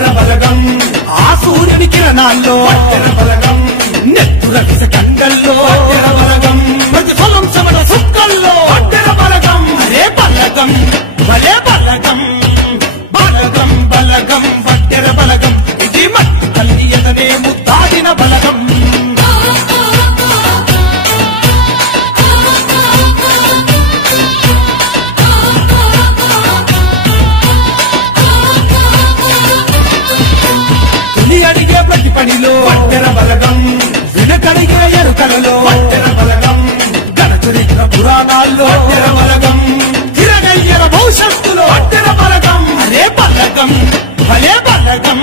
వట్టెర బలగం ఆ సూర్యుని కిరణాల్లో వట్టెర బలగం నెత్తుర విస కండల్లో వట్టెర బలగం ప్రతిఫలం సమర సుక్కల్లో వట్టెర బలగం అరే బలగం భలే బలగం బలగం బలగం వట్టెర బలగం ఇది మట్టి తల్లి ఎదనే ముద్దాడిన బలగం అడిగే ప్రతి పనిలో వట్టెర బలగం వినకడిగే ఎరుకలలో వట్టెర బలగం గణచరిత్ర పురాణాల్లో వట్టెర బలగం తిరగయ్యర భవిష్యత్తులో వట్టెర బలగం అరే బలగం భలే బలగం